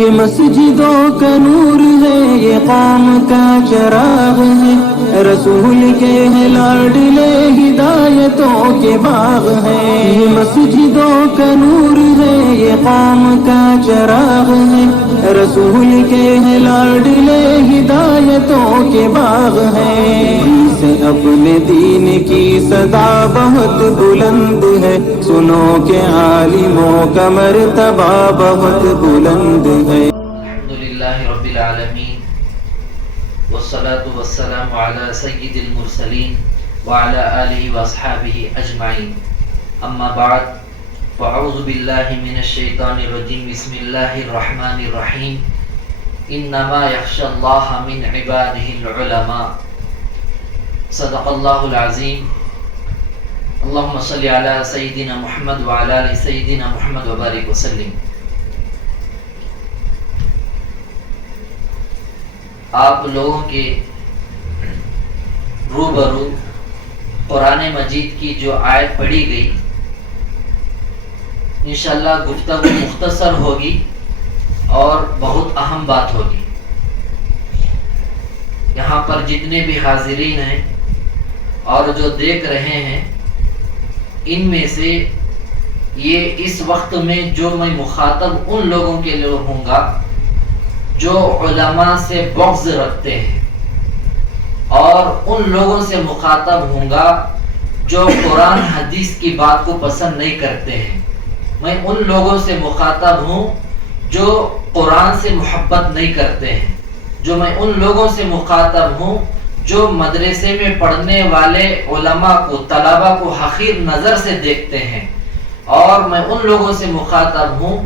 یہ مسجدوں کا نور ہے، یہ قوم کا چراغ ہے، رسول کے لاڈلے ہدایتوں کے باغ ہے۔ یہ مسجدوں کا نور ہے، یہ قوم کا چراغ ہے، رسول کے لاڈلے ہدایتوں کے باغ ہے۔ سے اپنے دین کی صدا بہت بلند ہے، سنو کہ عالموں کا مرتبہ بہت بلند ہے۔ الحمدللہ رب العالمین والصلاة والسلام علی سید المرسلین وعلی آلہ واصحابہ اجمعین، اما بعد فاعوذ باللہ من الشیطان الرجیم، بسم اللہ الرحمن الرحیم، انما یخشی اللہ من عبادہ العلماء، صدق اللہ العظیم۔ اللہم صلی علی سیدنا محمد وعلی آل سیدنا محمد وبارک وسلم۔ آپ لوگوں کے روبرو قرآن مجید کی جو آیت پڑھی گئی، انشاءاللہ گفتگو مختصر ہوگی اور بہت اہم بات ہوگی۔ یہاں پر جتنے بھی حاضرین ہیں اور جو دیکھ رہے ہیں، ان میں سے یہ اس وقت میں جو میں مخاطب ان لوگوں کے لیے ہوں گا جو علماء سے بغض رکھتے ہیں، اور ان لوگوں سے مخاطب ہوں گا جو قرآن حدیث کی بات کو پسند نہیں کرتے ہیں۔ میں ان لوگوں سے مخاطب ہوں جو قرآن سے محبت نہیں کرتے ہیں، جو میں ان لوگوں سے مخاطب ہوں جو مدرسے میں پڑھنے والے علماء کو، طلباء کو حقیر نظر سے دیکھتے ہیں، اور میں ان لوگوں سے مخاطب ہوں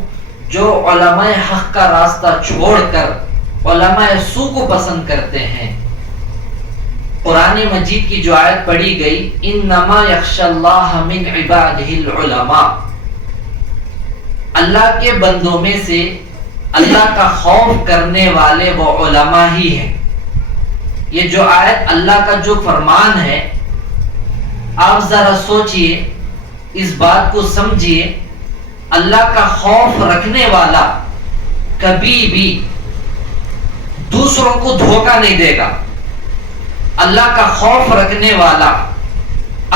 جو علماء حق کا راستہ چھوڑ کر علماء سو کو پسند کرتے ہیں۔ قرآن مجید کی جو آیت پڑھی گئی، انما یخشی اللہ من عبادہ العلماء، اللہ کے بندوں میں سے اللہ کا خوف کرنے والے وہ علماء ہی ہیں۔ یہ جو آیت اللہ کا جو فرمان ہے، آپ ذرا سوچئے، اس بات کو سمجھیے، اللہ کا خوف رکھنے والا کبھی بھی دوسروں کو دھوکہ نہیں دے گا۔ اللہ کا خوف رکھنے والا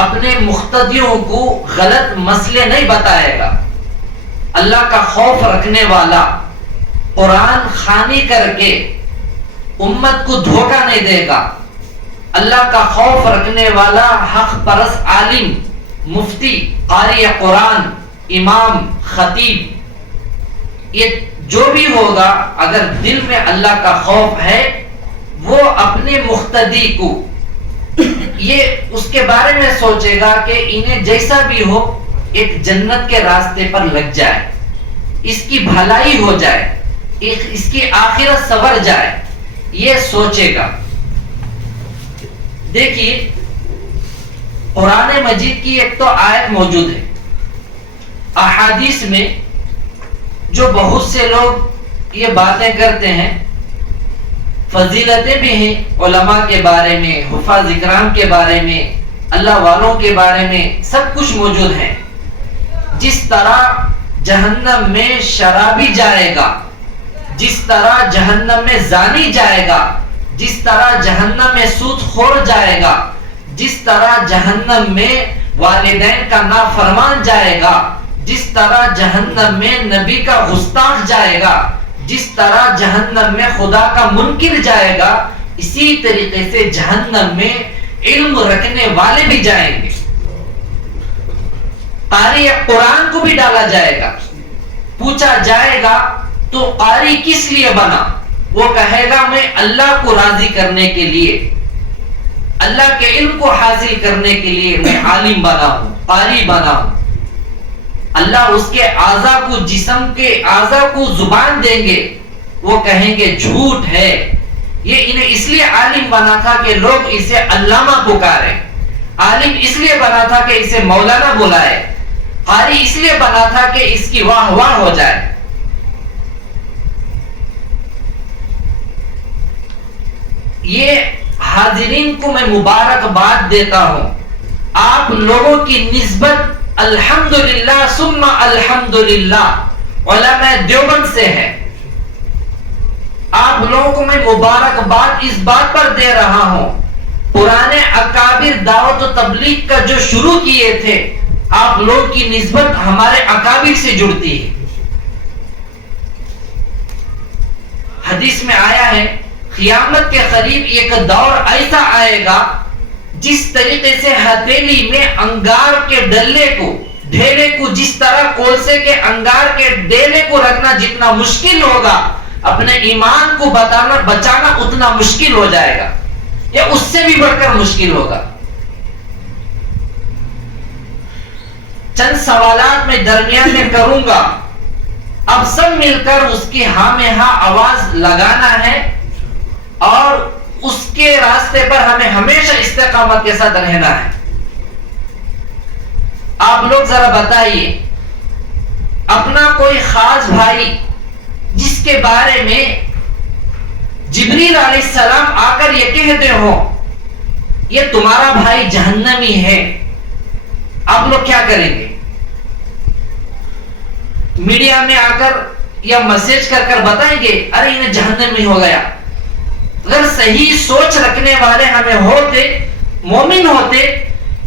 اپنے مقتدیوں کو غلط مسئلے نہیں بتائے گا۔ اللہ کا خوف رکھنے والا قرآن خوانی کر کے امت کو دھوکہ نہیں دے گا۔ اللہ کا خوف رکھنے والا حق پرست عالم، مفتی، قاری قرآن، امام، خطیب، یہ جو بھی ہوگا، اگر دل میں اللہ کا خوف ہے، وہ اپنے مقتدی کو یہ اس کے بارے میں سوچے گا کہ انہیں جیسا بھی ہو ایک جنت کے راستے پر لگ جائے، اس کی بھلائی ہو جائے، اس کی آخرت سنور جائے، یہ سوچے گا۔ دیکھیے، قرآن مجید کی ایک تو آیت موجود ہے، احادیث میں جو بہت سے لوگ یہ باتیں کرتے ہیں، فضیلتیں بھی ہیں علماء کے بارے میں، حفاظ اکرام کے بارے میں، اللہ والوں کے بارے میں، سب کچھ موجود ہے۔ جس طرح جہنم میں شرابی جائے گا، جس طرح جہنم میں زانی جائے گا، جس طرح جہنم میں سود خور جائے گا، جس طرح جہنم میں والدین کا نافرمان جائے گا، جس طرح جہنم میں نبی کا گستاخ جائے گا، جس طرح جہنم میں خدا کا منکر جائے گا، اسی طریقے سے جہنم میں علم رکھنے والے بھی جائیں گے۔ قاری قرآن کو بھی ڈالا جائے گا۔ پوچھا جائے گا تو قاری کس لیے بنا؟ وہ کہے گا میں اللہ کو راضی کرنے کے لیے، اللہ کے علم کو حاصل کرنے کے لیے میں عالم بنا ہوں، قاری بنا ہوں۔ اللہ اس کے اعضاء کو، جسم کے اعضاء کو زبان دیں گے، وہ کہیں گے جھوٹ ہے، یہ انہیں اس لیے عالم بنا تھا کہ لوگ اسے علامہ پکارے، عالم اس لیے بنا تھا کہ اسے مولانا بلائے، قاری اس لیے بنا تھا کہ اس کی واہ واہ ہو جائے۔ یہ حاضرین کو میں مبارکباد دیتا ہوں، آپ لوگوں کی نسبت الحمدللہ ثم الحمدللہ علماء دیوبند سے ہے۔ آپ لوگوں کو میں مبارکباد اس بات پر دے رہا ہوں، پرانے اکابر دعوت و تبلیغ کا جو شروع کیے تھے، آپ لوگ کی نسبت ہمارے اکابر سے جڑتی ہے۔ حدیث میں آیا ہے قیامت کے قریب ایک دور ایسا آئے گا جس طریقے سے ہتھیلی میں انگار کے ڈھیلے کو جس طرح کولسے کے انگار کے ڈھیلے کو رکھنا جتنا مشکل ہوگا، اپنے ایمان کو بچانا اتنا مشکل ہو جائے گا، یا اس سے بھی بڑھ کر مشکل ہوگا۔ چند سوالات میں درمیان میں کروں گا، اب سب مل کر اس کی ہاں میں ہاں آواز لگانا ہے، اور اس کے راستے پر ہمیں ہمیشہ استقامت کے ساتھ رہنا ہے۔ آپ لوگ ذرا بتائیے، اپنا کوئی خاص بھائی جس کے بارے میں جبریل علیہ السلام آ کر یہ کہتے ہو یہ تمہارا بھائی جہنمی ہے، آپ لوگ کیا کریں گے؟ میڈیا میں آ کر یا میسج کر کر بتائیں گے ارے انہیں جہنمی ہو گیا؟ اگر صحیح سوچ رکھنے والے ہمیں ہوتے، مومن ہوتے،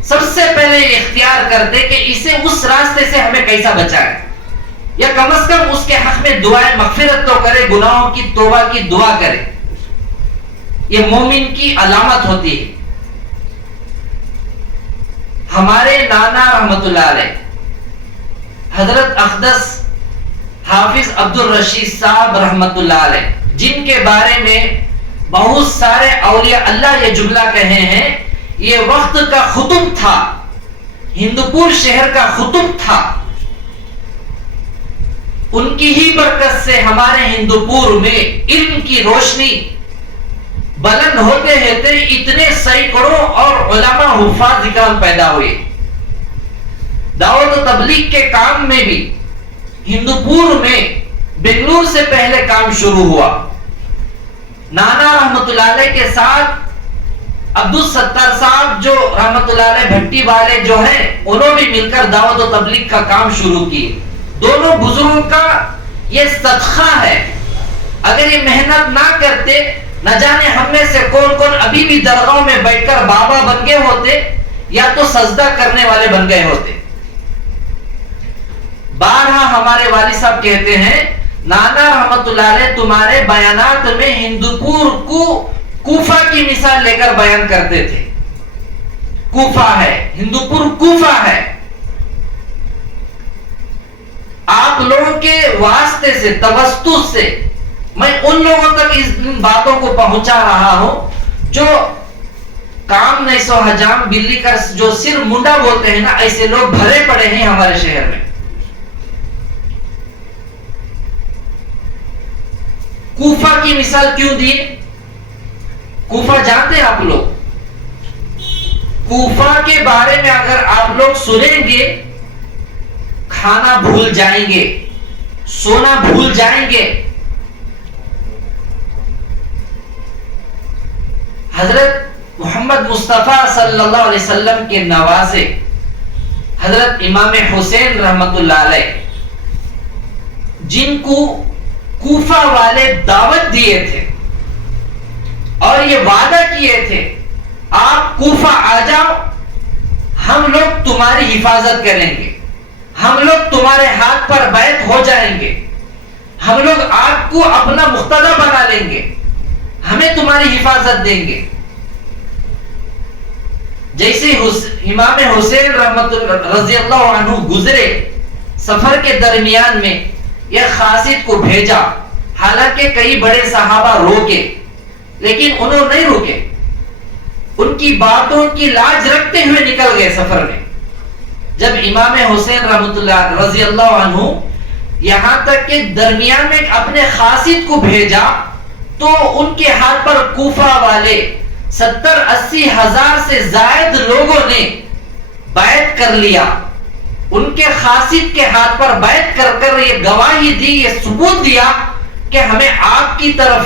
سب سے پہلے اختیار کرتے کہ اسے اس راستے سے ہمیں کیسا بچائے، یا کم از کم اس کے حق میں دعائیں مغفرت تو کرے، گناہوں کی توبہ کی دعا کرے۔ یہ مومن کی علامت ہوتی ہے۔ ہمارے نانا رحمت اللہ علیہ حضرت اقدس حافظ عبد الرشید صاحب رحمت اللہ علیہ، جن کے بارے میں بہت سارے اولیاء اللہ یہ جملہ کہے ہیں، یہ وقت کا خطب تھا، ہندوپور شہر کا خطب تھا۔ ان کی ہی برکت سے ہمارے ہندوپور میں علم کی روشنی بلند ہوتے ہوتے اتنے سینکڑوں اور علماء حفاظ اکرام پیدا ہوئے۔ دعوت و تبلیغ کے کام میں بھی ہندوپور میں بنگلور سے پہلے کام شروع ہوا۔ نانا رحمت اللہ علیہ کے ساتھ عبدالستار صاحب جو رحمت اللہ علیہ بھٹی والے جو ہیں، انہوں بھی مل کر دعوت و تبلیغ کا کام شروع کی۔ دونوں بزرگوں کا یہ صدقہ ہے، اگر یہ محنت نہ کرتے نہ جانے ہم میں سے کون کون ابھی بھی درگاہوں میں بیٹھ کر بابا بن گئے ہوتے، یا تو سجدہ کرنے والے بن گئے ہوتے۔ بارہا ہمارے والد صاحب کہتے ہیں نانا رحمت اللہ علیہ تمہارے بیانات میں ہندوپور کو کوفہ کی مثال لے کر بیان کرتے تھے۔ کوفہ ہے، ہندوپور کوفہ ہے۔ آپ لوگوں کے واسطے سے، توسط سے میں ان لوگوں تک ان باتوں کو پہنچا رہا ہوں جو کام نہیں سو حجام بلی کا جو سر منڈا بولتے ہیں نا، ایسے لوگ بھرے پڑے ہیں ہمارے شہر میں۔ کوفہ کی مثال کیوں دی؟ کوفہ جانتے ہیں آپ لوگ؟ کوفہ کے بارے میں اگر آپ لوگ سنیں گے، کھانا بھول جائیں گے، سونا بھول جائیں گے۔ حضرت محمد مصطفیٰ صلی اللہ علیہ وسلم کے نواسے حضرت امام حسین رحمت اللہ علیہ، جن کو کوفہ والے دعوت دیے تھے اور یہ وعدہ کیے تھے آپ کوفہ آ جاؤ، ہم لوگ تمہاری حفاظت کریں گے، ہم لوگ تمہارے ہاتھ پر بیعت ہو جائیں گے، ہم لوگ آپ کو اپنا مقتدی بنا لیں گے، ہمیں تمہاری حفاظت دیں گے۔ جیسے امام حسین رحمت رضی اللہ عنہ گزرے، سفر کے درمیان میں یہ قاصد کو بھیجا، حالانکہ کئی بڑے صحابہ روکے لیکن انہوں نہیں روکے، ان کی باتوں کی لاج رکھتے ہوئے نکل گئے سفر میں۔ جب امام حسین رحمت اللہ رضی اللہ عنہ یہاں تک کہ درمیان میں اپنے قاصد کو بھیجا تو ان کے ہاتھ پر کوفہ والے 70-80 ہزار سے زائد لوگوں نے بیعت کر لیا۔ ان کے قاصد کے ہاتھ پر بیعت کر کر یہ گواہی دی، یہ ثبوت دیا کہ ہمیں آپ کی طرف،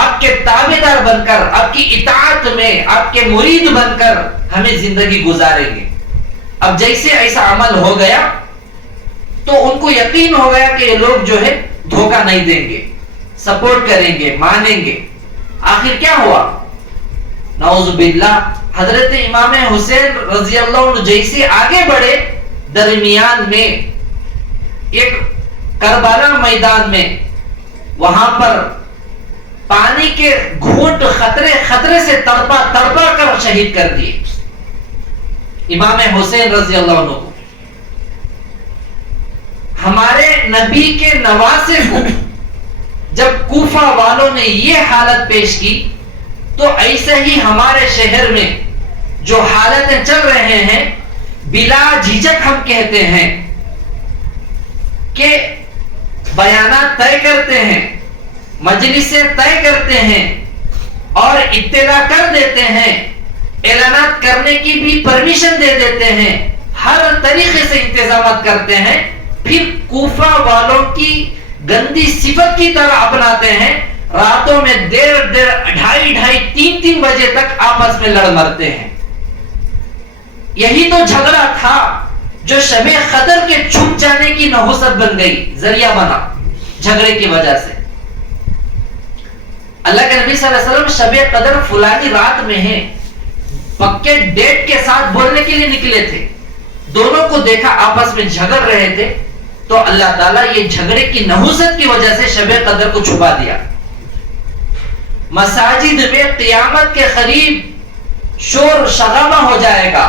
آپ کے تابعدار بن کر، آپ کی اطاعت میں، آپ کے مرید بن کر ہمیں زندگی گزاریں گے۔ اب جیسے ایسا عمل ہو گیا تو ان کو یقین ہو گیا کہ یہ لوگ جو ہے دھوکہ نہیں دیں گے، سپورٹ کریں گے, مانیں گے. آخر کیا ہوا؟ نعوذ باللہ, حضرت امام حسین رضی اللہ عنہ جیسے آگے بڑھے, درمیان میں ایک کربلا میدان میں وہاں پر پانی کے گھونٹ خطرے سے تڑپا کر شہید کر دیے امام حسین رضی اللہ عنہ کو. ہمارے نبی کے نواسے کو جب کوفہ والوں نے یہ حالت پیش کی, تو ایسے ہی ہمارے شہر میں جو حالتیں چل رہے ہیں, بلا جھجک ہم کہتے ہیں کہ بیانات طے کرتے ہیں, مجلسیں طے کرتے ہیں اور اطلاع کر دیتے ہیں, اعلانات کرنے کی بھی پرمیشن دے دیتے ہیں, ہر طریقے سے انتظامات کرتے ہیں, پھر کوفہ والوں کی گندی صفت کی طرح اپناتے ہیں. راتوں میں دیر 2:30 3 بجے تک آپس میں لڑ مرتے ہیں. یہی تو جھگڑا تھا جو شب قدر کے چھپ جانے کی نحوست بن گئی, ذریعہ بنا جھگڑے کی وجہ سے. اللہ کے نبی صلی اللہ علیہ وسلم شب قدر فلانی رات میں ہے, پکے ڈیٹ کے ساتھ بولنے کے لیے نکلے تھے, دونوں کو دیکھا آپس میں جھگڑ رہے تھے, تو اللہ تعالیٰ یہ جھگڑے کی نحوست کی وجہ سے شب قدر کو چھپا دیا. مساجد میں قیامت کے قریب شور شغابہ ہو جائے گا,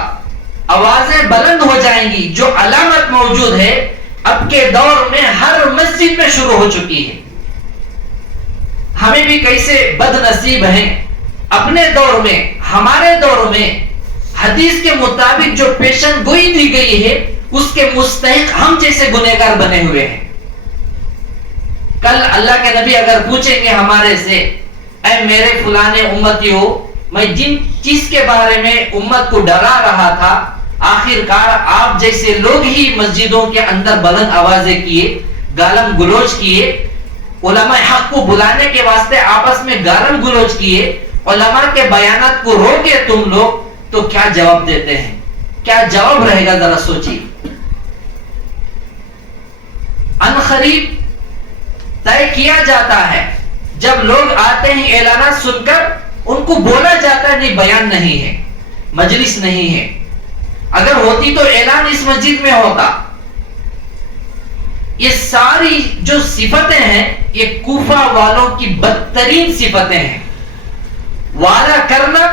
آوازیں بلند ہو جائیں گی, جو علامت موجود ہے اب کے دور میں ہر مسجد میں شروع ہو چکی ہے. ہمیں بھی کیسے بد نصیب ہیں, اپنے دور میں, ہمارے دور میں حدیث کے مطابق جو پیشن گوئی دی گئی ہے اس کے مستحق ہم جیسے گنہگار بنے ہوئے ہیں. کل اللہ کے نبی اگر پوچھیں گے ہمارے سے, اے میرے فلانے امتی ہو, میں جن چیز کے بارے میں امت کو ڈرا رہا تھا, آخرکار آپ جیسے لوگ ہی مسجدوں کے اندر بلند آوازیں کیے, گالم گلوچ کیے, علماء حق کو بلانے کے واسطے آپس میں گالم گلوچ کیے, علماء کے بیانات کو روکے تم لوگ, تو کیا جواب دیتے ہیں؟ کیا جواب رہے گا ذرا سوچیے. ان قریب طے کیا جاتا ہے, جب لوگ آتے ہیں اعلانات سن کر ان کو بولا جاتا ہے نہیں بیان نہیں ہے, مجلس نہیں ہے. اگر ہوتی تو اعلان اس مسجد میں ہوتا. یہ ساری جو صفتیں ہیں یہ کوفہ والوں کی بدترین صفتیں ہیں. وعدہ کرنا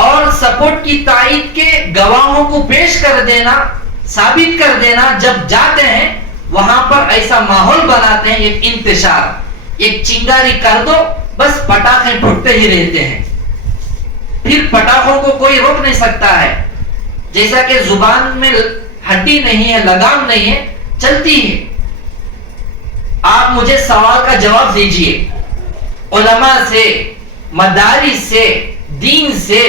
اور سپورٹ کی تائید کے گواہوں کو پیش کر دینا, ثابت کر دینا, جب جاتے ہیں وہاں پر ایسا ماحول بناتے ہیں, ایک انتشار, ایک چنگاری کر دو, بس پٹاخے پھٹتے ہی رہتے ہیں. پھر پٹاخوں کو کوئی روک نہیں سکتا ہے, جیسا کہ زبان میں ہڈی نہیں ہے, لگام نہیں ہے, چلتی ہے. آپ مجھے سوال کا جواب دیجئے, علماء سے, مدارس سے, دین سے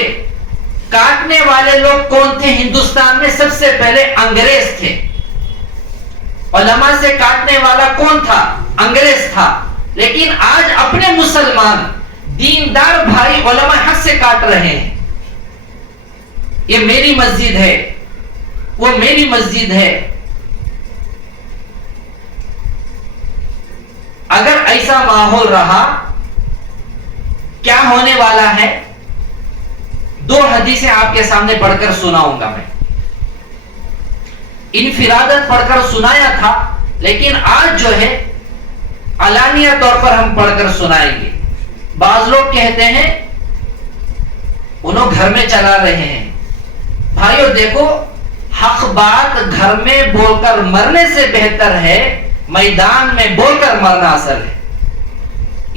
کاٹنے والے لوگ کون تھے ہندوستان میں؟ سب سے پہلے انگریز تھے. علماء سے کاٹنے والا کون تھا؟ انگریز تھا. لیکن آج اپنے مسلمان دیندار بھائی علماء حق سے کاٹ رہے ہیں. یہ میری مسجد ہے, وہ میری مسجد ہے. اگر ایسا ماحول رہا کیا ہونے والا ہے؟ 2 حدیثیں آپ کے سامنے پڑھ کر سناؤں گا. میں انفرادت پڑھ کر سنایا تھا, لیکن آج جو ہے علانیہ طور پر ہم پڑھ کر سنائیں گے. بعض لوگ کہتے ہیں انہوں گھر میں چلا رہے ہیں. بھائیو دیکھو, حق بات گھر میں بول کر مرنے سے بہتر ہے میدان میں بول کر مرنا اصل ہے.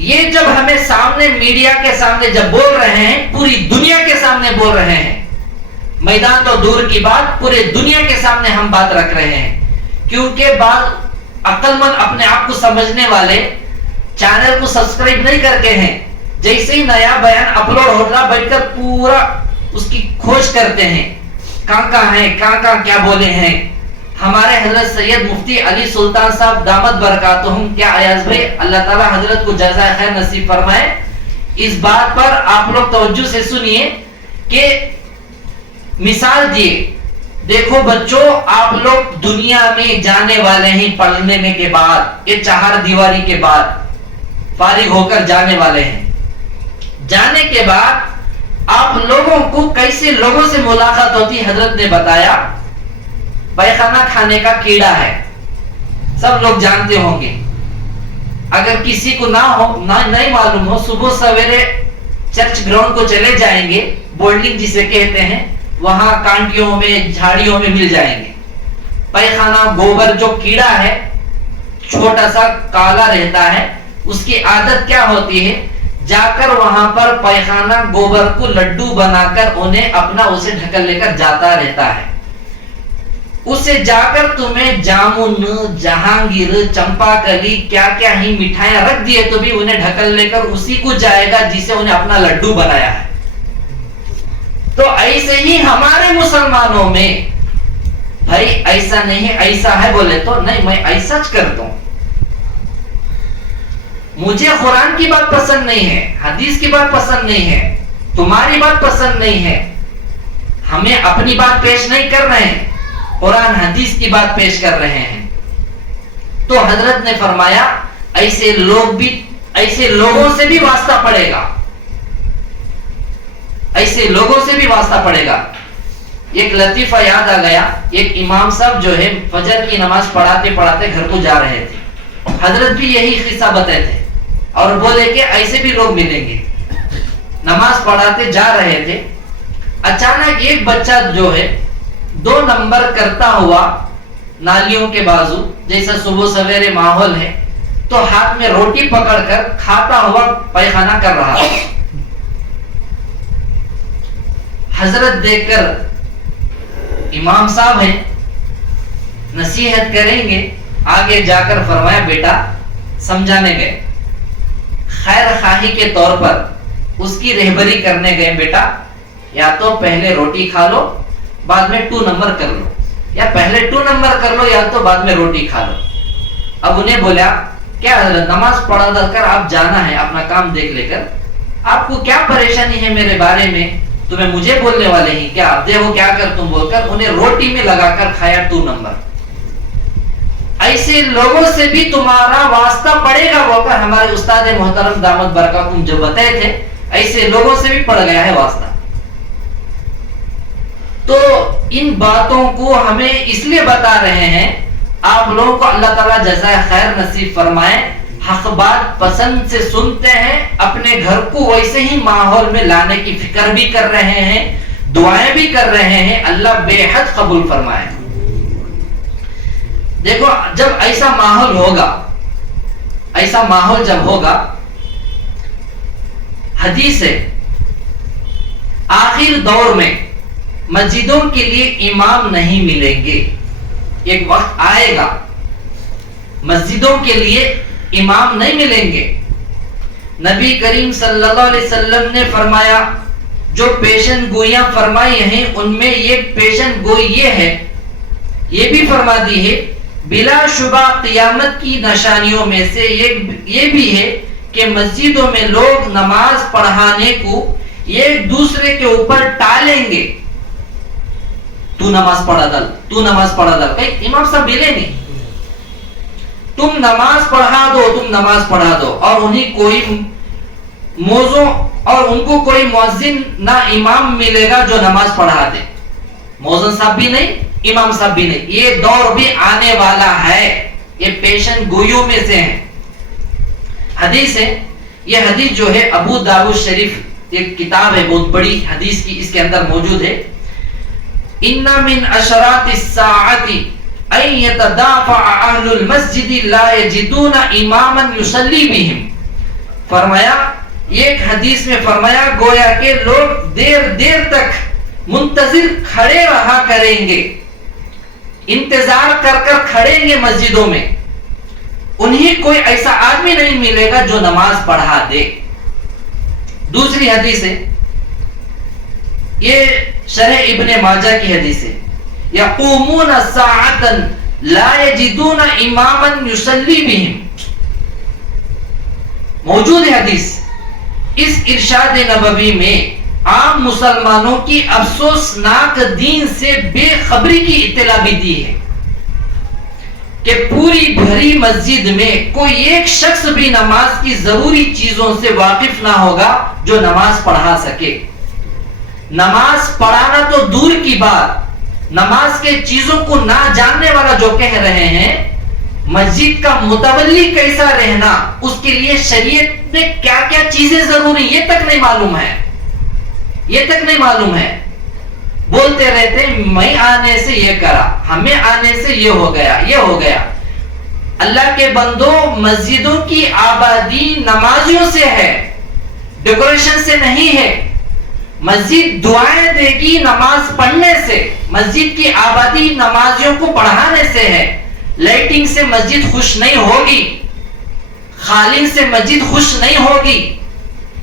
یہ جب ہمیں سامنے میڈیا کے سامنے جب بول رہے ہیں, پوری دنیا کے سامنے بول رہے ہیں, میدان تو دور کی بات پورے دنیا کے سامنے ہم بات رکھ رہے ہیں, کیونکہ بعض عقل مند اپنے آپ کو سمجھنے والے چینل کو سبسکرائب نہیں کرتے ہیں. جیسے ہی نیا بیان اپلوڈ ہوتا بیٹھ کر پورا اس کی کھوج کرتے ہیں, کہاں ہیں, کہاں کیا بولے ہیں. ہمارے حضرت سید مفتی علی سلطان صاحب دامت برکاتہم, کیا ایاز بھائی, اللہ تعالی حضرت کو جزائے خیر نصیب فرمائے. اس بات پر آپ لوگ توجہ سے سنیے کہ مثال دیے, دیکھو بچوں, آپ لوگ دنیا میں جانے والے ہیں پڑھنے میں کے بعد, یہ 4 دیواری کے بعد. فارغ ہو کر جانے والے ہیں. جانے کے بعد آپ لوگوں کو کیسے لوگوں سے ملاقات ہوتی. حضرت نے بتایا پیخانہ کھانے کا کیڑا ہے, سب لوگ جانتے ہوں گے. اگر کسی کو نہیں معلوم ہو, صبح سویرے چرچ گراؤنڈ کو چلے جائیں گے, بولڈنگ جسے کہتے ہیں, وہاں کانٹیوں میں جھاڑیوں میں مل جائیں گے. پیخانہ گوبر جو کیڑا ہے چھوٹا سا کالا رہتا ہے, اس کی عادت کیا ہوتی ہے, جا کر وہاں پر پیخانہ گوبر کو لڈو بنا کر انہیں اپنا اسے ڈھکل لے کر جاتا رہتا ہے. اسے جا کر تمہیں جامن, جہانگیر, چمپا کلی کیا کیا ہی مٹھائیاں رکھ دیے تو بھی انہیں ڈھکل لے کر اسی کو جائے گا جسے انہیں اپنا لڈو بنایا ہے. تو ایسے ہی ہمارے مسلمانوں میں بھائی ایسا نہیں ہے, ایسا ہے بولے تو نہیں میں ایسا کرتا ہوں. مجھے قرآن کی بات پسند نہیں ہے, حدیث کی بات پسند نہیں ہے, تمہاری بات پسند نہیں ہے, ہمیں اپنی بات پیش نہیں کر رہے ہیں, قرآن حدیث کی بات پیش کر رہے ہیں. تو حضرت نے فرمایا ایسے لوگوں سے بھی واسطہ پڑے گا, ایسے لوگوں سے بھی واسطہ پڑے گا. ایک لطیفہ یاد آ گیا. ایک امام صاحب جو ہے فجر کی نماز پڑھاتے پڑھاتے گھر کو جا رہے تھے. حضرت بھی یہی قصہ بتائے تھے اور بولے کہ ایسے بھی لوگ ملیں گے. نماز پڑھاتے جا رہے تھے, اچانک ایک بچہ جو ہے 2 نمبر کرتا ہوا نالیوں کے بازو, جیسا صبح سویرے ماحول ہے, تو ہاتھ میں روٹی پکڑ کر کھاتا ہوا پیخانہ کر رہا ہے. حضرت دیکھ کر امام صاحب ہیں, نصیحت کریں گے, آگے جا کر فرمایا بیٹا, سمجھانے گئے, خیر خواہی کے طور پر اس کی رہبری کرنے گئے, بیٹا یا تو پہلے روٹی کھا لو بعد میں 2 نمبر کر لو, یا پہلے 2 نمبر کر لو یا تو بعد میں روٹی کھا لو. اب انہیں بولا کیا حضرت نماز پڑھا کر آپ جانا ہے, اپنا کام دیکھ لے کر, آپ کو کیا پریشانی ہے میرے بارے میں, تمہیں مجھے بولنے والے ہیں کیا, آپ دیکھو کیا کر تم, بول کر انہیں روٹی میں لگا کر کھایا 2 نمبر. ایسے لوگوں سے بھی تمہارا واسطہ پڑے گا, وہ کر ہمارے استاد محترم دامت برکاتہم جو بتائے تھے, ایسے لوگوں سے بھی پڑ گیا ہے واسطہ. تو ان باتوں کو ہمیں اس لیے بتا رہے ہیں, آپ لوگوں کو اللہ تعالیٰ جزائے خیر نصیب فرمائے. حق بات پسند سے سنتے ہیں, اپنے گھر کو ویسے ہی ماحول میں لانے کی فکر بھی کر رہے ہیں, دعائیں بھی کر رہے ہیں, اللہ بے حد قبول فرمائے. دیکھو جب ایسا ماحول ہوگا, ایسا ماحول جب ہوگا, حدیث ہے آخر دور میں مسجدوں کے لیے امام نہیں ملیں گے. ایک وقت آئے گا مسجدوں کے لیے امام نہیں ملیں گے. نبی کریم صلی اللہ علیہ وسلم نے فرمایا, جو پیشن گوئیاں فرمائی ہیں ان میں ایک پیشن گوئی یہ ہے, یہ بھی فرما دی ہے بلا شبہ قیامت کی نشانیوں میں سے یہ بھی ہے کہ مسجدوں میں لوگ نماز پڑھانے کو ایک دوسرے کے اوپر ٹالیں گے. تو نماز پڑھا دل, تو نماز پڑھا دل, کہیں امام صاحب ملے نہیں, تم نماز پڑھا دو, تم نماز پڑھا دو, اور انہیں کوئی موضوع اور ان کو کوئی مؤذن نہ امام ملے گا جو نماز پڑھا دے. مؤذن صاحب بھی نہیں, امام صاحب بھی نہیں. یہ دور بھی آنے والا ہے, یہ پیشن گوئیوں میں سے ہیں. حدیث ہے, یہ حدیث جو ہے ابو داؤد شریف ایک کتاب ہے بہت بڑی حدیث کی, اس کے اندر موجود ہے. ان من اشراط الساعۃ ان يتدافع اهل المسجد لا يجدون اماما يصلي بهم. فرمایا ایک حدیث میں فرمایا گویا کہ لوگ دیر تک منتظر کھڑے رہا کریں گے, انتظار کر کھڑیں گے مسجدوں میں, انہیں کوئی ایسا آدمی نہیں ملے گا جو نماز پڑھا دے. دوسری حدیث ہے, یہ شرح ابن ماجہ کی حدیث ہے, یقومون ساعتا لا یجدون اماما یصلی بهم. موجود ہے حدیث. اس ارشاد نبوی میں عام مسلمانوں کی افسوسناک دین سے بے خبری کی اطلاع بھی دی ہے. کہ پوری بھری مسجد میں کوئی ایک شخص بھی نماز کی ضروری چیزوں سے واقف نہ ہوگا جو نماز پڑھا سکے. نماز پڑھانا تو دور کی بات، نماز کے چیزوں کو نہ جاننے والا جو کہہ رہے ہیں مسجد کا متولی کیسا رہنا، اس کے لیے شریعت میں کیا کیا چیزیں ضروری، یہ تک نہیں معلوم ہے، یہ تک نہیں معلوم ہے. بولتے رہتے میں آنے سے یہ کرا، ہمیں آنے سے یہ ہو گیا، یہ ہو گیا. اللہ کے بندو، مسجدوں کی آبادی نمازیوں سے ہے، ڈیکوریشن سے نہیں ہے. مسجد دعائیں دے گی نماز پڑھنے سے، مسجد کی آبادی نمازیوں کو پڑھانے سے ہے. لائٹنگ سے مسجد خوش نہیں ہوگی، قالین سے مسجد خوش نہیں ہوگی،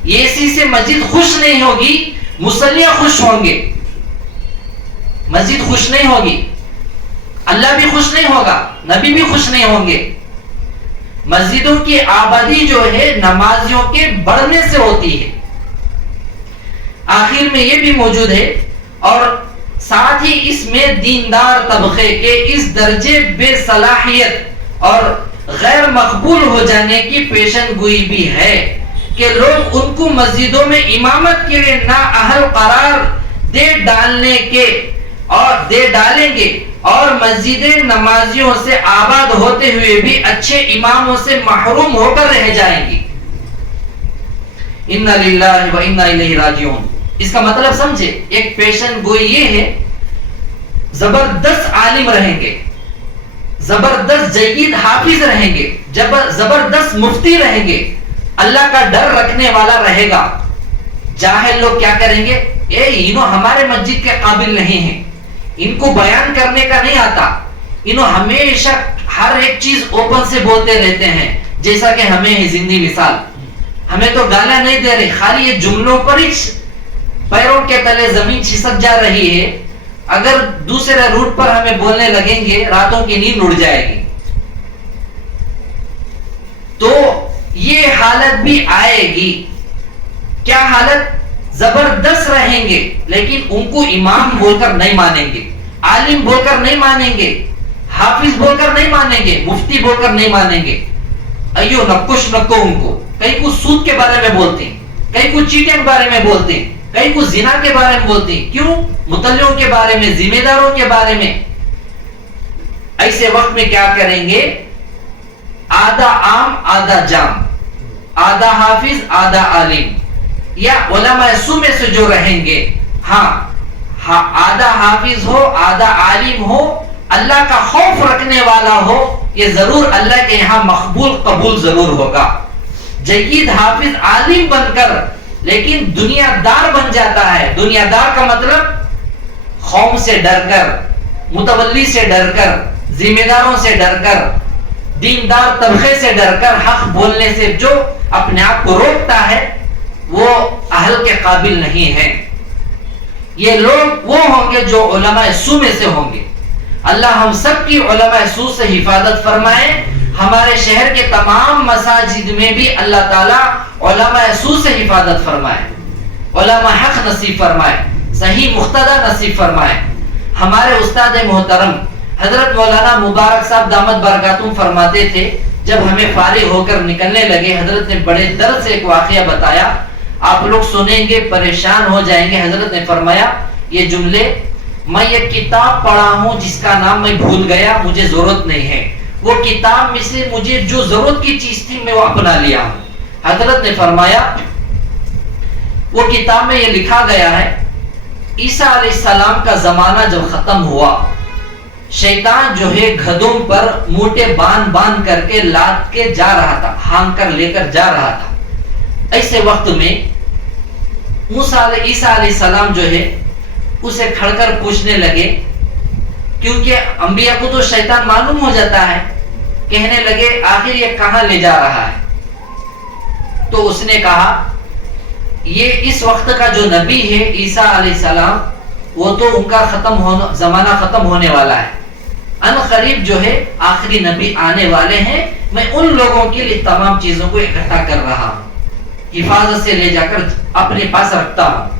اے سی سے مسجد خوش نہیں ہوگی، مصلی خوش ہوں گے، مسجد خوش نہیں ہوگی. اللہ بھی خوش نہیں ہوگا، نبی بھی خوش نہیں ہوں گے. مسجدوں کی آبادی جو ہے نمازیوں کے بڑھنے سے ہوتی ہے. آخر میں یہ بھی موجود ہے، اور ساتھ ہی اس میں دیندار طبقے کے اس درجے بے صلاحیت اور غیر مقبول ہو جانے کی پیشن گوئی بھی ہے کہ لوگ ان کو مسجدوں میں امامت کے لیے نااہل قرار دے ڈالیں گے اور مسجدیں نمازیوں سے آباد ہوتے ہوئے بھی اچھے اماموں سے محروم ہو کر رہ جائیں گی. انا للہ و انا الیہ راجعون. اس کا مطلب سمجھے، ایک پیشن گوئی یہ ہے زبردست عالم رہیں گے، زبردست جید حافظ رہیں گے، زبردست مفتی رہیں گے، اللہ کا ڈر رکھنے والا رہے گا. جاہل لوگ کیا کریں گے، انہوں ہمارے مسجد کے قابل نہیں ہیں، ان کو بیان کرنے کا نہیں آتا، انہوں ہمیشہ ہر ایک چیز اوپن سے بولتے رہتے ہیں، جیسا کہ ہمیں ہی زندگی مثال، ہمیں تو گالیاں نہیں دے رہے، خالی یہ جملوں پر ہی پیروں کے تلے زمین چھسک جا رہی ہے. اگر دوسرے روٹ پر ہمیں بولنے لگیں گے راتوں کی نیند اڑ جائے گی. تو یہ حالت بھی آئے گی. کیا حالت؟ زبردست رہیں گے لیکن ان کو امام بول کر نہیں مانیں گے، عالم بول کر نہیں مانیں گے، حافظ بول کر نہیں مانیں گے، مفتی بول کر نہیں مانیں گے. ایو نکوش نکو ان کو، کئی کو سود کے بارے میں بولتے ہیں، کئی کو چیٹنگ کے بارے میں بولتے ہیں، کئی کو زنا کے بارے میں بولتے ہیں. کیوں؟ متلیوں کے بارے میں، ذمہ داروں کے بارے میں. ایسے وقت میں کیا کریں گے؟ آدھا عام آدھا جام، آدھا حافظ آدھا عالم، یا علماء سو میں سے جو رہیں گے، ہاں آدھا حافظ ہو آدھا عالم ہو، اللہ کا خوف رکھنے والا ہو، یہ ضرور اللہ کے یہاں مقبول قبول ضرور ہوگا. جید حافظ عالم بن کر لیکن دنیا دار بن جاتا ہے. دنیا دار کا مطلب قوم سے ڈر کر، متولی سے ڈر کر، ذمہ داروں سے ڈر کر، دیندار طبقے سے ڈر کر حق بولنے سے جو اپنے آپ کو روکتا ہے وہ اہل کے قابل نہیں ہے. یہ لوگ وہ ہوں گے جو علماء سو میں سے ہوں گے. اللہ ہم سب کی علماء سو سے حفاظت فرمائے. ہمارے شہر کے تمام مساجد میں بھی اللہ تعالیٰ علماء سو سے حفاظت فرمائے، علماء حق نصیب فرمائے، صحیح مقتدی نصیب فرمائے. ہمارے استاد محترم حضرت مولانا مبارک صاحب دامت برکاتہم فرماتے تھے، جب ہمیں فارغ ہو کر نکلنے لگے حضرت نے بڑے درد سے ایک واقعہ بتایا، آپ لوگ سنیں گے پریشان ہو جائیں گے. حضرت نے فرمایا یہ جملے، میں یہ کتاب پڑھا ہوں جس کا نام میں بھول گیا، مجھے ضرورت نہیں ہے، وہ کتاب میں سے مجھے جو ضرورت کی چیز تھی میں وہ اپنا لیا ہوں. حضرت نے فرمایا وہ کتاب میں یہ لکھا گیا ہے عیسیٰ علیہ السلام کا زمانہ جب ختم ہوا، شیطان جو ہے گدھوں پر موٹے باندھ کر کے لاد کے جا رہا تھا، ہانگ کر لے کر جا رہا تھا. ایسے وقت میں عیسیٰ علیہ السلام جو ہے اسے کھڑ کر پوچھنے لگے، کیونکہ انبیاء کو تو شیطان معلوم ہو جاتا ہے. کہنے لگے آخر یہ کہاں لے جا رہا ہے؟ تو اس نے کہا یہ اس وقت کا جو نبی ہے عیسیٰ علیہ السلام، وہ تو ان کا زمانہ ختم ہونے والا ہے، ان قریب جو ہے آخری نبی آنے والے ہیں. میں ان لوگوں کے لیے تمام چیزوں کو اکٹھا کر رہا ہوں، حفاظت سے لے جا کر اپنے پاس رکھتا ہوں.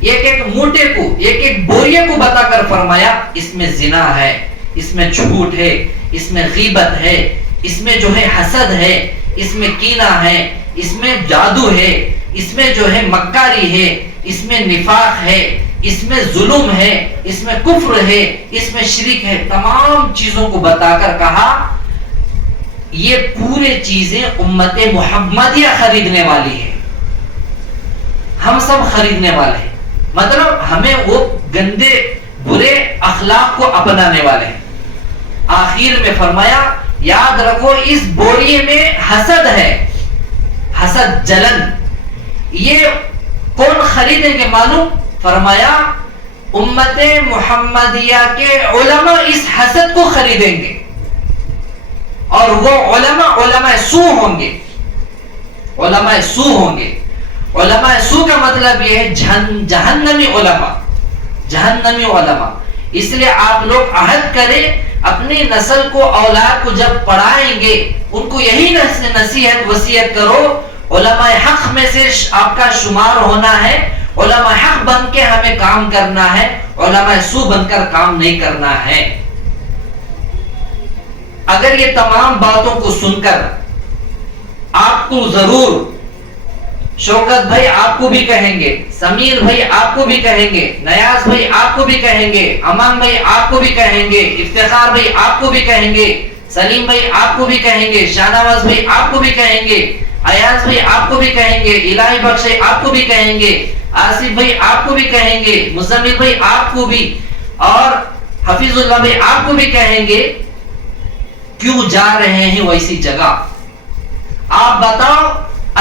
ایک ایک موٹے کو، ایک ایک بوریے کو بتا کر فرمایا اس میں زنا ہے، اس میں جھوٹ ہے، اس میں غیبت ہے، اس میں جو ہے حسد ہے، اس میں کینہ ہے، اس میں جادو ہے، اس میں جو ہے مکاری ہے، اس میں نفاق ہے، اس میں ظلم ہے، اس میں کفر ہے، اس میں شرک ہے. تمام چیزوں کو بتا کر کہا یہ پورے چیزیں امت محمدیہ خریدنے والی ہے، ہم سب خریدنے والے ہیں. مطلب ہمیں وہ گندے برے اخلاق کو اپنانے والے ہیں. آخر میں فرمایا یاد رکھو اس بوریے میں حسد ہے، حسد جلن. یہ کون خریدیں گے معلوم؟ فرمایا امت محمدیہ کے علماء اس حسد کو خریدیں گے، اور وہ علماء سو ہوں گے. علماء سو ہوں گے. علماء سو کا مطلب یہ ہے جہنمی علماء، جہنمی علماء. اس لیے آپ لوگ عہد کریں اپنی نسل کو، اولاد کو جب پڑھائیں گے ان کو یہی نصیحت وصیت کرو علماء حق میں سے آپ کا شمار ہونا ہے، علماء حق بن کے ہمیں کام کرنا ہے، علماء سو بن کر کام نہیں کرنا ہے. اگر یہ تمام باتوں کو سن کر آپ کو ضرور، شوکت بھائی آپ کو بھی کہیں گے، سمیر بھائی آپ کو بھی کہیں گے، نیاز بھائی آپ کو بھی کہیں گے، امان بھائی آپ کو بھی کہیں گے، افتخار بھائی آپ کو بھی کہیں گے، سلیم بھائی آپ کو بھی کہیں گے، شاہنواز بھائی آپ کو بھی کہیں گے، ایاز بھائی آپ کو بھی کہیں گے، الہی بخش آپ کو بھی کہیں گے، آصف بھائی آپ کو بھی کہیں گے، مزمل بھائی آپ کو بھی، اور حفیظ اللہ بھائی آپ کو بھی کہیں گے. کیوں جا رہے ہیں ویسی جگہ؟ آپ بتاؤ.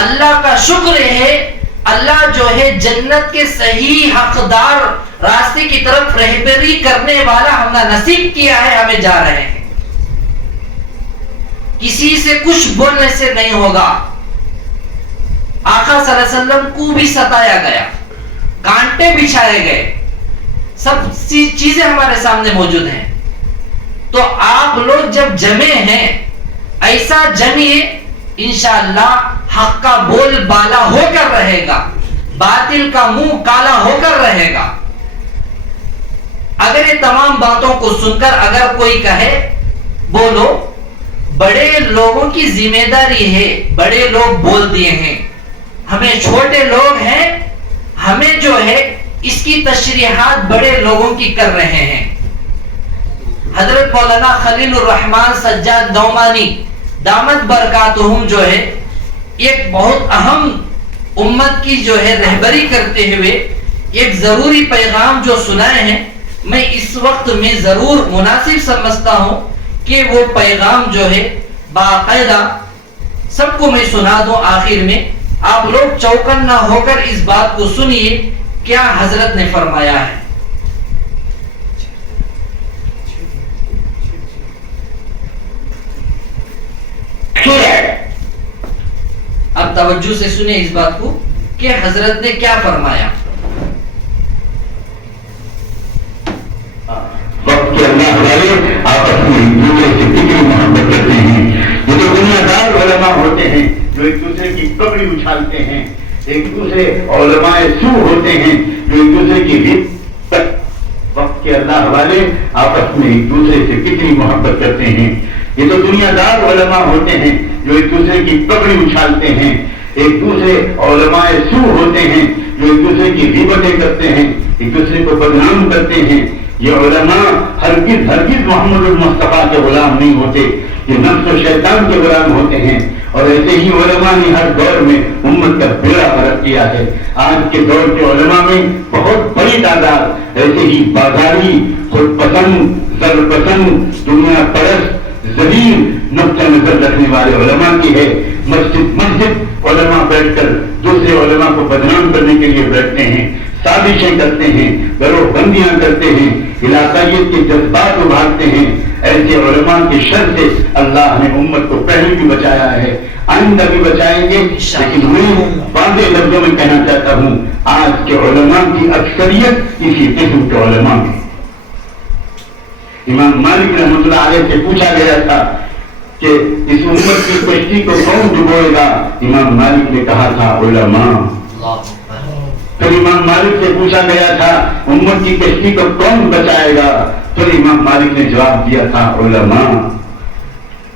اللہ کا شکر ہے اللہ جو ہے جنت کے صحیح حقدار راستے کی طرف رہبری کرنے والا ہم نے نصیب کیا ہے، ہمیں جا رہے ہیں. کسی سے کچھ بولنے سے نہیں ہوگا. آقا صلی اللہ علیہ وسلم کو بھی ستایا گیا، کانٹے بچھائے گئے، سب چیزیں ہمارے سامنے موجود ہیں. تو آپ لوگ جب جمع ہیں ایسا جمعیے، انشاءاللہ حق کا بول بالا ہو کر رہے گا، باطل کا منہ کالا ہو کر رہے گا. اگر یہ تمام باتوں کو سن کر اگر کوئی کہے بولو، بڑے لوگوں کی ذمہ داری ہے، بڑے لوگ بول دیے ہیں، ہمیں چھوٹے لوگ ہیں، ہمیں جو ہے اس کی تشریحات بڑے لوگوں کی کر رہے ہیں. حضرت مولانا خلیل الرحمن سجاد دومانی دامت برکاتہم جو ہے ایک بہت اہم امت کی جو ہے رہبری کرتے ہوئے ایک ضروری پیغام جو سنائے ہیں، میں اس وقت میں ضرور مناسب سمجھتا ہوں کہ وہ پیغام جو ہے باقاعدہ سب کو میں سنا دوں. آخر میں آپ لوگ چوکن نہ ہو کر اس بات کو سنیے کیا حضرت نے فرمایا ہے. اب توجہ سے سنیں اس بات کو کہ حضرت نے کیا فرمایا. وقت کے اللہ والے آپس میں ایک دوسرے سے فکری محبت کرتے ہیں. یہ تو دنیا دار علماء ہوتے ہیں جو ایک دوسرے کی پگڑی اچھالتے ہیں، ایک دوسرے علماء سو ہوتے ہیں جو ایک دوسرے کی غیبت. وقت کے اللہ والے آپس میں ایک دوسرے سے فکری محبت کرتے ہیں. یہ تو دنیا دار علماء ہوتے ہیں جو ایک دوسرے کی پگڑی اچھالتے ہیں، ایک دوسرے علماء سو ہوتے ہیں جو ایک دوسرے کی غیبتیں کرتے ہیں، ایک دوسرے کو بدنام کرتے ہیں. یہ علماء ہرگز محمد المصطفیٰ کے غلام نہیں ہوتے، یہ نفس و شیطان کے غلام ہوتے ہیں. اور ایسے ہی علماء نے ہر دور میں امت کا بیڑا غرق کیا ہے. آج کے دور کے علماء میں بہت بڑی تعداد ایسے ہی بازاری، خود پسند، زر پسند، دنیا پرست، ذلیل نقطہ نظر رکھنے والے علماء کی ہے. مسجد علماء بیٹھ کر دوسرے علماء کو بدنام کرنے کے لیے بیٹھتے ہیں، سازشیں کرتے ہیں، گروہ بندیاں کرتے ہیں، علاقائیت کے جذبات ابھارتے ہیں. ایسے علماء کی شر سے اللہ نے امت کو پہلے بھی بچایا ہے، آئندہ بھی بچائیں گے. لیکن میں واضح لفظوں میں کہنا چاہتا ہوں آج کے علماء کی اکثریت اسی قسم کے علماء ہیں. امام مالک رحمۃ اللہ علیہ سے پوچھا گیا تھا کہ اس امت کی کشتی کو کون ڈبوئے گا؟ امام مالک نے کہا تھا علماء. پھر امام مالک سے پوچھا گیا تھا امت کی کشتی کو کون بچائے گا؟ پھر امام مالک نے جواب دیا تھا علماء.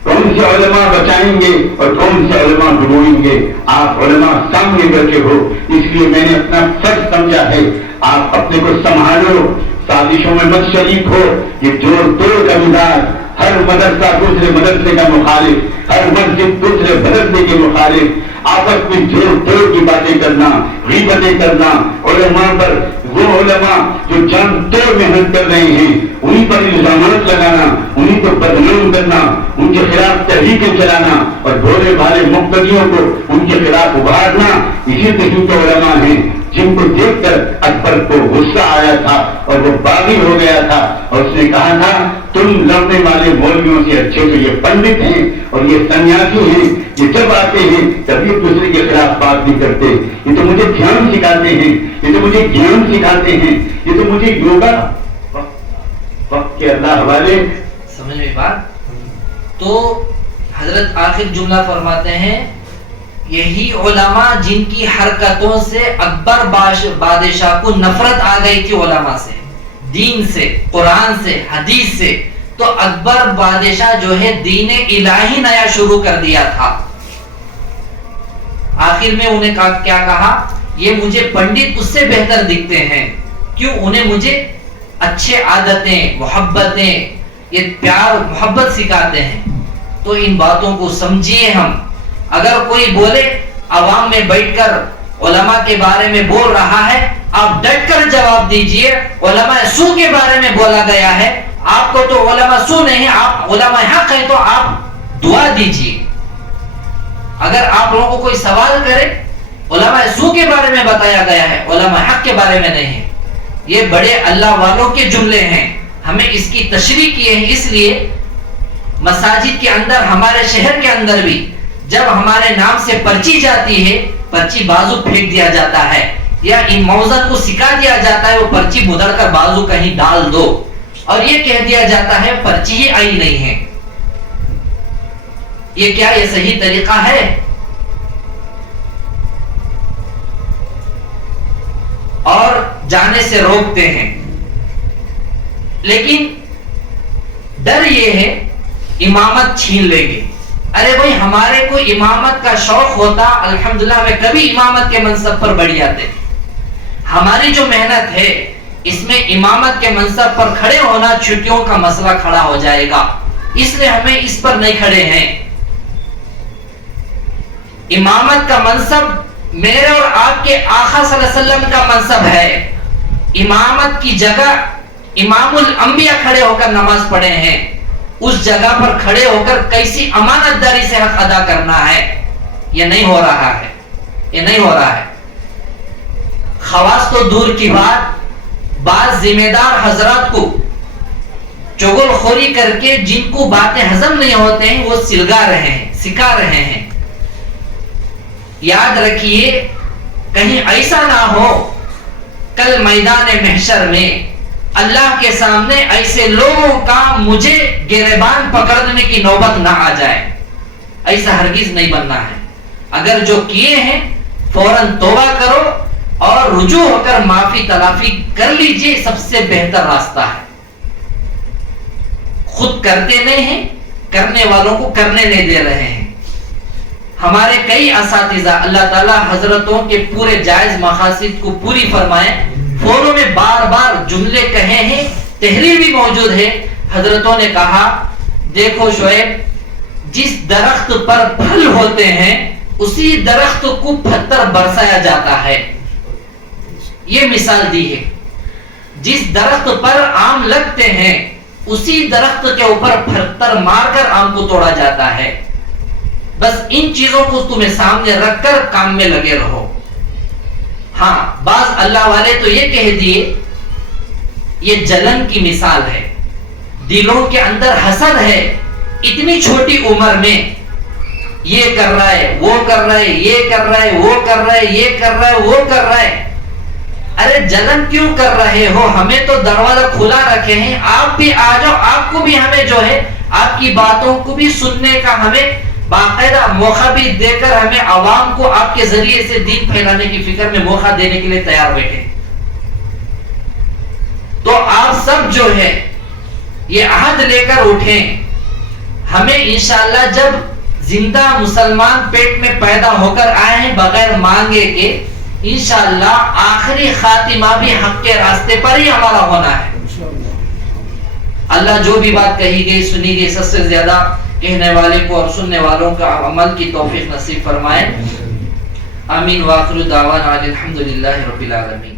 کون سے علماء بچائیں گے اور کون سے علماء ڈبوئیں گے؟ آپ علماء سامنے بیٹھے ہو، اس لیے میں نے اپنا فرض سمجھا ہے آپ اپنے کو سنبھالو، سازشوں میں مت شریک ہو۔ یہ جوڑ توڑ کا مزاج، ہر مدرسہ دوسرے مدرسے کا مخالف، ہر مسجد دوسرے مدرسے کے مخالف، آپس میں جوڑ توڑ کی باتیں کرنا، غیبتیں کرنا، علماء پر وہ علماء جو جان توڑ محنت کر رہے ہیں انہیں پر الزامات لگانا، انہیں کو بدنام کرنا، ان کے خلاف تحریکیں چلانا اور بھولے بھالے مقتدیوں کو ان کے خلاف ابھارنا، اسی قسم کے علماء ہیں جن کو دیکھ کر اکبر کو غصہ آیا تھا اور وہ باغی ہو گیا تھا اور اس نے کہا تھا تم لڑنے والے مولویوں سے اچھے تو یہ پنڈت ہیں اور یہ سنیاسی ہیں، یہ جب آتے ہیں تبھی ایک دوسرے کے خلاف بات نہیں کرتے، یہ تو مجھے دھیان سکھاتے ہیں، یہ تو مجھے گیان سکھاتے ہیں، یہ تو مجھے یوگا وقت کے اللہ حوالے۔ سمجھ میں بات؟ تو حضرت آخر جملہ فرماتے ہیں یہی علماء جن کی حرکتوں سے اکبر بادشاہ کو نفرت آ گئی تھی علماء سے، دین سے، قرآن سے، حدیث سے، تو اکبر بادشاہ جو ہے دین الہی نیا شروع کر دیا تھا۔ آخر میں انہیں کیا کہا؟ یہ مجھے پنڈت اس سے بہتر دکھتے ہیں، کیوں؟ انہیں مجھے اچھے عادتیں، محبتیں، یہ پیار محبت سکھاتے ہیں۔ تو ان باتوں کو سمجھیے ہم۔ اگر کوئی بولے عوام میں بیٹھ کر علماء کے بارے میں بول رہا ہے، آپ ڈٹ کر جواب دیجئے علماء سو کے بارے میں بولا گیا ہے، آپ کو تو علماء سو نہیں، آپ علماء حق ہیں، تو آپ دعا دیجئے۔ اگر آپ لوگوں کو کوئی سوال کرے، علماء سو کے بارے میں بتایا گیا ہے، علماء حق کے بارے میں نہیں ہے۔ یہ بڑے اللہ والوں کے جملے ہیں، ہمیں اس کی تشریح کیے ہیں۔ اس لیے مساجد کے اندر، ہمارے شہر کے اندر بھی جب ہمارے نام سے پرچی جاتی ہے، پرچی بازو پھینک دیا جاتا ہے، یا موذن کو سکھا دیا جاتا ہے وہ پرچی بدڑ کر بازو کہیں ڈال دو، اور یہ کہہ دیا جاتا ہے پرچی ہی آئی نہیں ہے۔ یہ کیا یہ صحیح طریقہ ہے؟ اور جانے سے روکتے ہیں۔ لیکن ڈر یہ ہے امامت چھین لیں گے۔ ارے بھائی، ہمارے کو امامت کا شوق ہوتا الحمدللہ میں کبھی امامت کے منصب پر بڑھ جاتے۔ ہماری جو محنت ہے اس میں امامت کے منصب پر کھڑے ہونا چھٹیوں کا مسئلہ کھڑا ہو جائے گا، اس لیے ہمیں اس پر نہیں کھڑے ہیں۔ امامت کا منصب میرے اور آپ کے آقا صلی اللہ علیہ وسلم کا منصب ہے۔ امامت کی جگہ امام الانبیاء کھڑے ہو کر نماز پڑھے ہیں، اس جگہ پر کھڑے ہو کر کیسی امانت داری سے حق ادا کرنا ہے، یہ نہیں ہو رہا ہے، یہ نہیں ہو رہا ہے۔ خواص تو دور کی بات، بعض ذمہ دار حضرات کو چغل خوری کر کے جن کو باتیں ہضم نہیں ہوتے ہیں وہ سلگا رہے ہیں، سکھا رہے ہیں۔ یاد رکھیے کہیں ایسا نہ ہو کل میدان محشر میں اللہ کے سامنے ایسے لوگوں کا مجھے گریبان پکڑنے کی نوبت نہ آ جائے، ایسا ہرگز نہیں بننا ہے۔ اگر جو کیے ہیں فوراً توبہ کرو اور رجوع ہو کر معافی تلافی کر لیجئے، سب سے بہتر راستہ ہے۔ خود کرتے نہیں ہیں، کرنے والوں کو کرنے نہیں دے رہے ہیں۔ ہمارے کئی اساتذہ، اللہ تعالی حضرتوں کے پورے جائز مقاصد کو پوری فرمائے، فونوں میں بار بار جملے کہے ہیں، تحریر بھی موجود ہے۔ حضرتوں نے کہا دیکھو شعیب، جس درخت پر پھل ہوتے ہیں اسی درخت کو پتھر برسایا جاتا ہے۔ یہ مثال دی ہے، جس درخت پر آم لگتے ہیں اسی درخت کے اوپر پتھر مار کر آم کو توڑا جاتا ہے۔ بس ان چیزوں کو تمہیں سامنے رکھ کر کام میں لگے رہو۔ ہاں، بعض اللہ والے تو یہ کہہ دیے یہ جلن کی مثال ہے، دلوں کے اندر حسد ہے، اتنی چھوٹی عمر میں یہ کر رہا ہے، وہ کر رہا ہے، یہ کر رہا ہے، وہ کر رہا ہے، یہ کر رہا ہے، وہ کر رہا ہے۔ ارے جلن کیوں کر رہے ہو؟ ہمیں تو دروازہ کھلا رکھے ہیں، آپ بھی آ جاؤ، آپ کو بھی ہمیں جو ہے آپ کی باتوں کو بھی سننے کا ہمیں باقاعدہ موقع بھی دے کر ہمیں عوام کو آپ کے ذریعے سے دین پھیلانے کی فکر میں موقع دینے کے لیے تیار بیٹھے۔ تو آپ سب جو ہے یہ عہد لے کر اٹھیں، ہمیں انشاءاللہ جب زندہ مسلمان پیٹ میں پیدا ہو کر آئے ہیں بغیر مانگے کے، انشاءاللہ آخری خاتمہ بھی حق کے راستے پر ہی ہمارا ہونا ہے۔ اللہ جو بھی بات کہی گئی سنی گئی سب سے زیادہ کہنے والے کو اور سننے والوں کا عمل کی توفیق نصیب فرمائے۔ آمین۔ وآخر دعوانا الحمدللہ رب العالمین۔